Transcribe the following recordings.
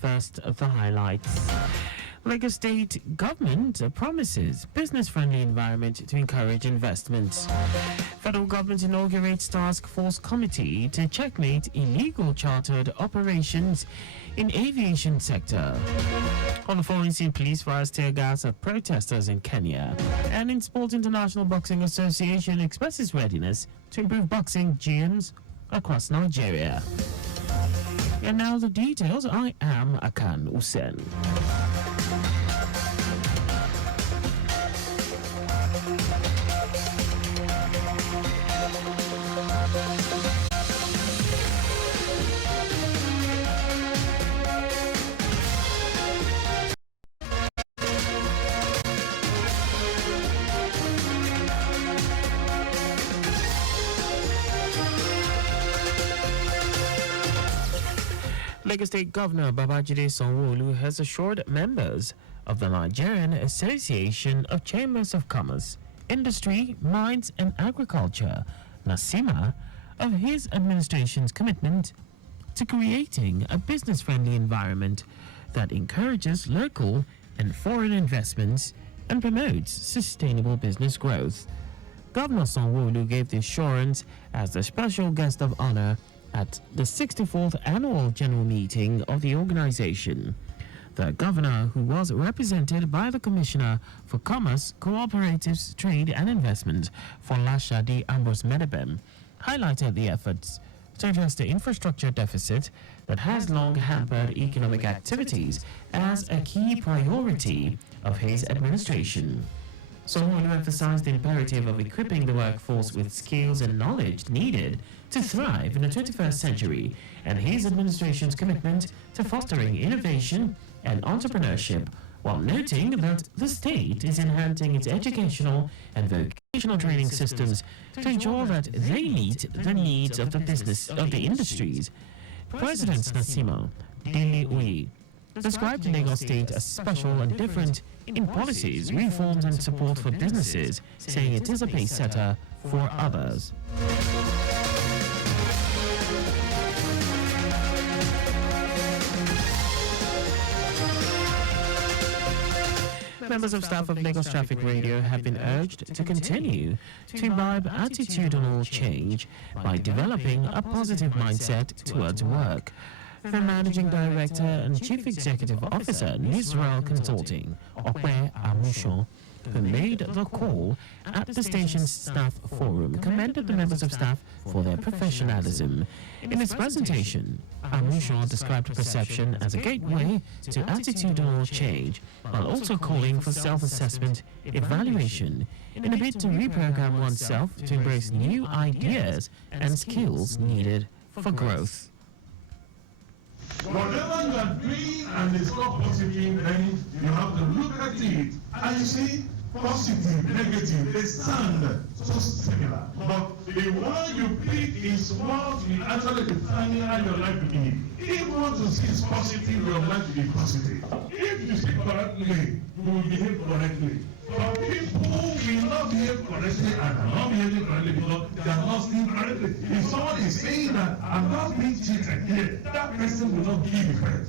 First, the highlights. Lagos State government promises business-friendly environment to encourage investment. Federal government inaugurates task force committee to checkmate illegal chartered operations in aviation sector. On the foreign scene, police fires tear gas at protesters in Kenya. And in sport, International Boxing Association expresses readiness to improve boxing gyms across Nigeria. And now the details. I am Akan Usen. Lagos State Governor Babajide Sanwo-Olu has assured members of the Nigerian Association of Chambers of Commerce, Industry, Mines and Agriculture, NASIMA, of his administration's commitment to creating a business-friendly environment that encourages local and foreign investments and promotes sustainable business growth. Governor Sanwo-Olu gave the assurance as the special guest of honor at the 64th Annual General Meeting of the organization. The governor, who was represented by the Commissioner for Commerce, Cooperatives, Trade and Investment, Folashade Ambrose Medebem, highlighted the efforts to address the infrastructure deficit that has long hampered economic activities as a key priority of his administration. Sanwo-Olu emphasized the imperative of equipping the workforce with skills and knowledge needed to thrive in the 21st century and his administration's commitment to fostering innovation and entrepreneurship, while noting that the state is enhancing its educational and vocational training systems to ensure that they meet the needs of the industries. President Nasima Dele Uyi described Lagos State as special and different in policies, reforms and support for businesses, saying it is a pace setter for others. Members of staff of Lagos Traffic Radio have been urged to continue to imbibe attitudinal change by developing a positive mindset towards work. The Managing Director and Chief Executive Officer, Nisrael Consulting, Okwe Amusho, who made the call at the station's staff forum, commended the members of staff for their professionalism. In his presentation, Amusho described perception as a gateway to attitudinal change, while also calling for self-assessment evaluation in a bid to reprogram oneself to embrace new ideas and skills needed for growth. Whatever you are doing and it's not positive, then you have to look at it. And you see, positive, negative, they sound so similar. But the one you pick is what will actually determine how your life will be. If you want to see is positive, your life will be positive. If you speak correctly, you will behave correctly. But people will not behave correctly and are not behaving correctly because they are not speaking correctly. If someone is saying that I'm not being cheated here, that person will not give credit.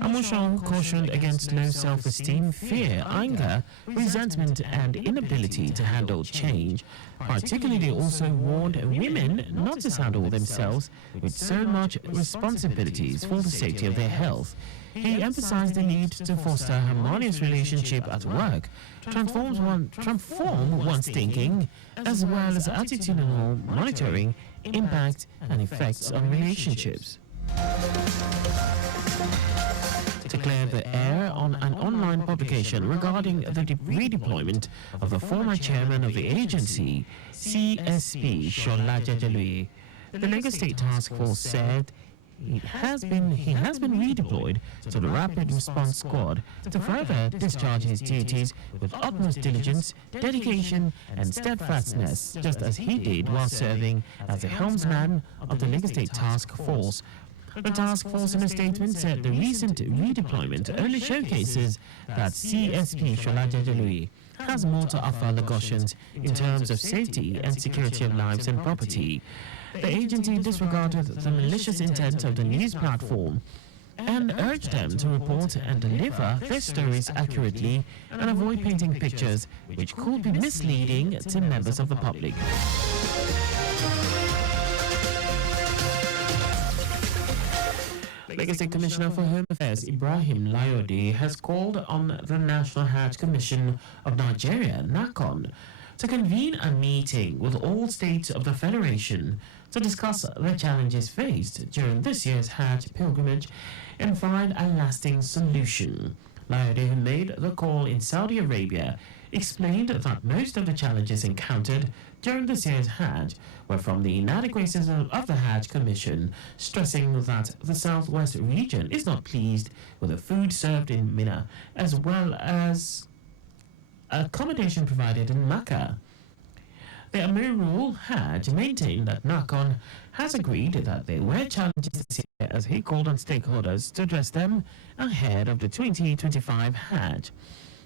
Amushong cautioned against low self-esteem, fear, anger, resentment and inability to handle change. Particularly also warned women not to saddle themselves with so much responsibilities for the safety of their health. He emphasized the need to foster a harmonious relationship at work, transform one's thinking, as well as attitudinal monitoring, impact and effects on relationships. To clear the air on an online publication regarding the redeployment of the former chairman of the agency, CSP Shola Jajalui, the Lagos State Task Force said he has been redeployed to the Rapid Response Squad to further discharge his duties with utmost diligence, dedication and steadfastness, just as he did while serving as the helmsman of the Lagos State Task Force. The task force in a statement said the recent redeployment only showcases that CSP Shola Jajalui has more to offer Lagosians in terms of safety and security of lives and property. The agency disregarded the malicious intent of the news platform and urged them to report and deliver their stories accurately and avoid painting pictures which could be misleading to members of the public. Lagos State Commissioner for Home Affairs Ibrahim Layode has called on the National Hajj Commission of Nigeria, NACON, to convene a meeting with all states of the Federation to discuss the challenges faced during this year's Hajj pilgrimage and find a lasting solution. Layode, who made the call in Saudi Arabia, explained that most of the challenges encountered during this year's Hajj were from the inadequacies of the Hajj Commission, stressing that the southwest region is not pleased with the food served in Mina, as well as accommodation provided in Makkah. The Amirul Hajj maintained that NACON has agreed that there were challenges this year, as he called on stakeholders to address them ahead of the 2025 Hajj.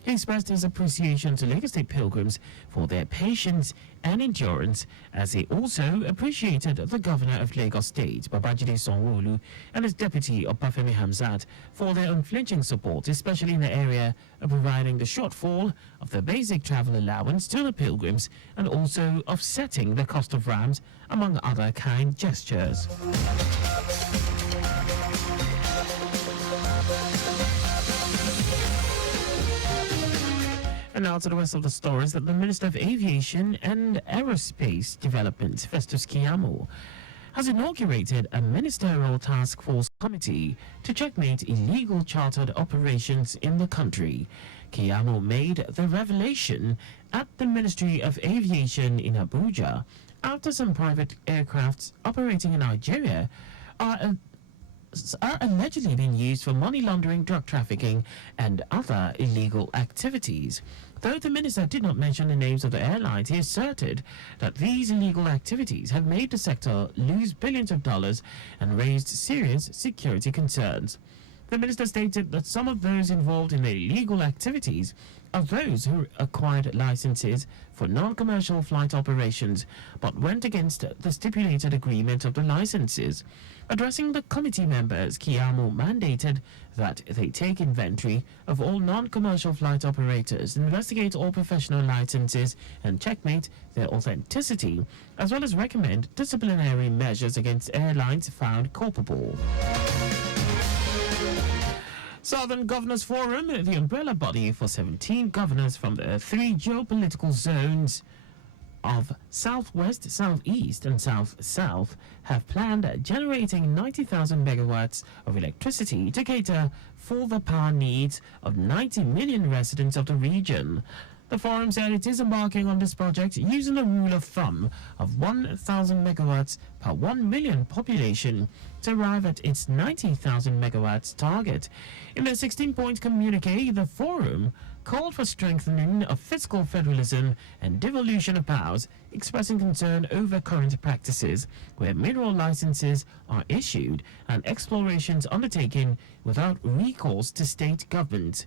He expressed his appreciation to Lagos State pilgrims for their patience and endurance, as he also appreciated the governor of Lagos State, Babajide Sanwo-Olu, and his deputy, Obafemi Hamzat, for their unflinching support, especially in the area of providing the shortfall of the basic travel allowance to the pilgrims and also offsetting the cost of rams, among other kind gestures. And now to the rest of the stories, that the Minister of Aviation and Aerospace Development, Festus Keyamo, has inaugurated a ministerial task force committee to checkmate illegal chartered operations in the country. Keyamo made the revelation at the Ministry of Aviation in Abuja after some private aircrafts operating in Nigeria are allegedly being used for money laundering, drug trafficking, and other illegal activities. Though the minister did not mention the names of the airlines, he asserted that these illegal activities have made the sector lose billions of dollars and raised serious security concerns. The minister stated that some of those involved in the illegal activities are those who acquired licenses for non-commercial flight operations but went against the stipulated agreement of the licenses. Addressing the committee members, Keyamo mandated that they take inventory of all non-commercial flight operators, investigate all professional licenses, and checkmate their authenticity, as well as recommend disciplinary measures against airlines found culpable. Southern Governors Forum, the umbrella body for 17 governors from the three geopolitical zones of Southwest, Southeast, and South-South, have planned generating 90,000 megawatts of electricity to cater for the power needs of 90 million residents of the region. The forum said it is embarking on this project using a rule of thumb of 1,000 megawatts per 1 million population to arrive at its 90,000 megawatts target. In their 16-point communique, the forum called for strengthening of fiscal federalism and devolution of powers, expressing concern over current practices where mineral licenses are issued and explorations undertaken without recourse to state government.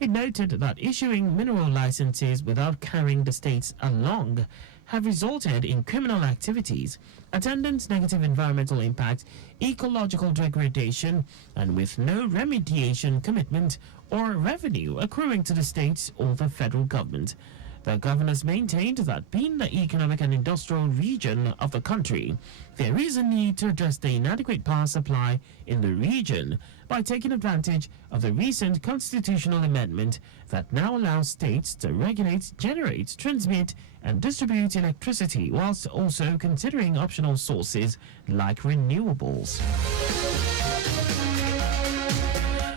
It noted that issuing mineral licenses without carrying the states along have resulted in criminal activities, attendant negative environmental impact, ecological degradation, and with no remediation commitment or revenue accruing to the states or the federal government. The governors maintained that being the economic and industrial region of the country, there is a need to address the inadequate power supply in the region by taking advantage of the recent constitutional amendment that now allows states to regulate, generate, transmit, and distribute electricity, whilst also considering optional sources like renewables.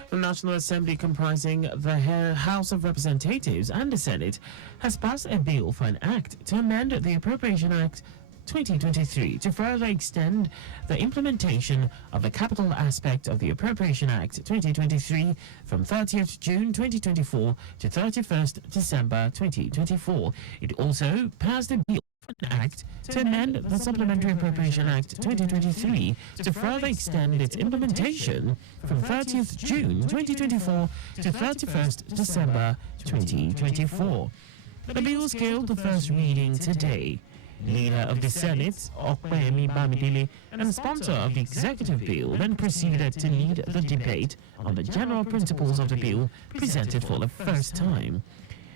The National Assembly, comprising the House of Representatives and the Senate, has passed a bill for an act to amend the Appropriation Act 2023 to further extend the implementation of the capital aspect of the Appropriation Act 2023 from 30th June 2024 to 31st December 2024. It also passed a bill for an act to amend the Supplementary Appropriation Act 2023 to further extend its implementation from 30th June 2024 to 31st December 2024. The bill scaled the first reading today. Leader of the Senate, Okpeyemi Bamidele, and sponsor of the executive bill, then proceeded to lead the debate on the general principles of the bill presented for the first time.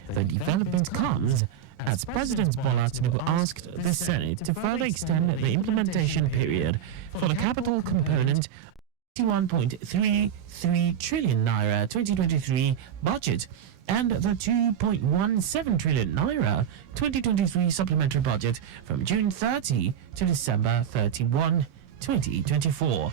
The development comes as President Bola Tinubu asked the Senate to further extend the implementation period for the capital component 1.33 trillion naira 2023 budget and the 2.17 trillion naira 2023 supplementary budget from June 30 to December 31, 2024.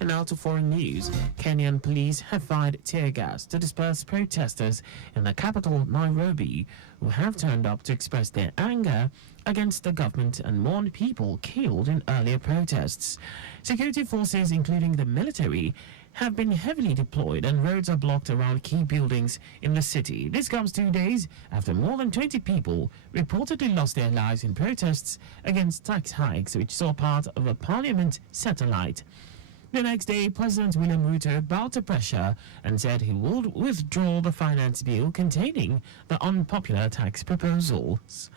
And now to foreign news. Kenyan police have fired tear gas to disperse protesters in the capital, Nairobi, who have turned up to express their anger against the government and mourn people killed in earlier protests. Security forces, including the military, have been heavily deployed and roads are blocked around key buildings in the city. This comes 2 days after more than 20 people reportedly lost their lives in protests against tax hikes, which saw part of a parliament satellite. The next day, President William Ruto bowed to pressure and said he would withdraw the finance bill containing the unpopular tax proposals.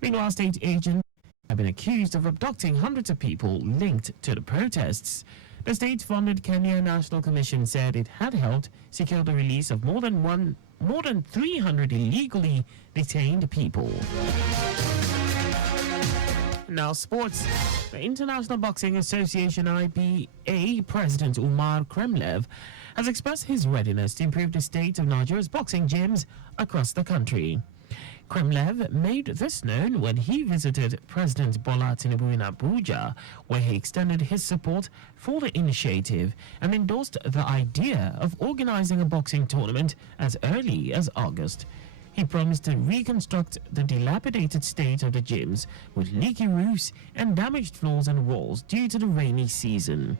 Meanwhile, state agents have been accused of abducting hundreds of people linked to the protests. The state-funded Kenya National Commission said it had helped secure the release of more than 300 illegally detained people. Now, sports. The International Boxing Association IBA President Umar Kremlev has expressed his readiness to improve the state of Nigeria's boxing gyms across the country. Kremlev made this known when he visited President Bola Tinubu in Abuja, where he extended his support for the initiative and endorsed the idea of organizing a boxing tournament as early as August. He promised to reconstruct the dilapidated state of the gyms with leaky roofs and damaged floors and walls due to the rainy season.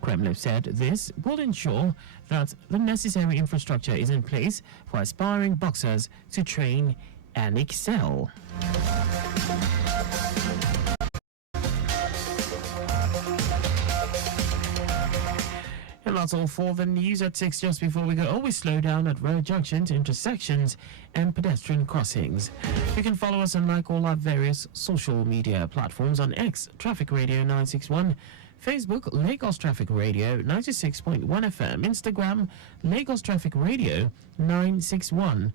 Kremlin said this will ensure that the necessary infrastructure is in place for aspiring boxers to train and excel. And that's all for the news at 6. Just before we go, always slow down at road junctions, intersections, and pedestrian crossings. You can follow us and like all our various social media platforms on X, Traffic Radio 961, Facebook, Lagos Traffic Radio 96.1 FM, Instagram, Lagos Traffic Radio 961.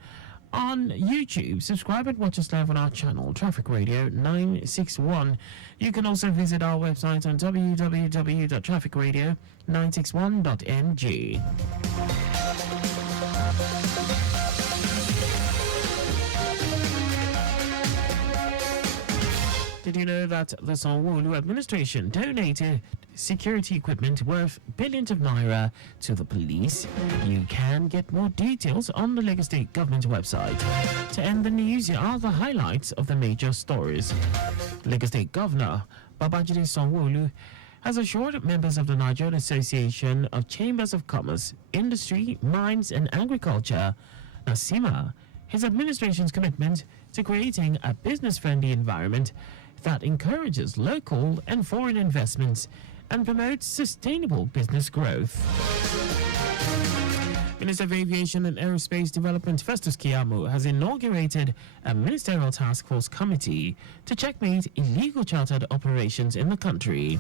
On YouTube, subscribe and watch us live on our channel, Traffic Radio 961. You can also visit our website on www.trafficradio961.ng. Did you know that the Sanwo-Olu administration donated security equipment worth billions of naira to the police? You can get more details on the Lagos State government website. To end the news, here are the highlights of the major stories. Lagos State Governor Babajide Sanwo-Olu has assured members of the Nigerian Association of Chambers of Commerce, Industry, Mines and Agriculture, NASIMA, his administration's commitment to creating a business-friendly environment that encourages local and foreign investments and promotes sustainable business growth. Minister of Aviation and Aerospace Development Festus Keyamo has inaugurated a ministerial task force committee to checkmate illegal chartered operations in the country.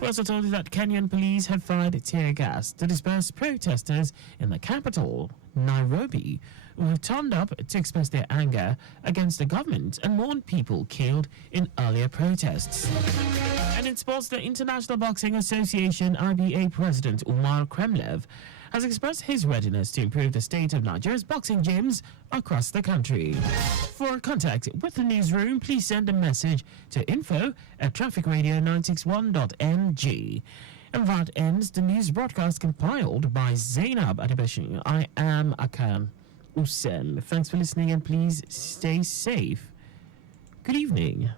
We also told you that Kenyan police have fired tear gas to disperse protesters in the capital, Nairobi, who have turned up to express their anger against the government and mourn people killed in earlier protests. And in sports, the International Boxing Association IBA President Umar Kremlev has expressed his readiness to improve the state of Nigeria's boxing gyms across the country. For contact with the newsroom, please send a message to info@trafficradio961.ng. And that ends the news broadcast compiled by Zainab Adebeshin. I am Akan Usen. Thanks for listening and please stay safe. Good evening.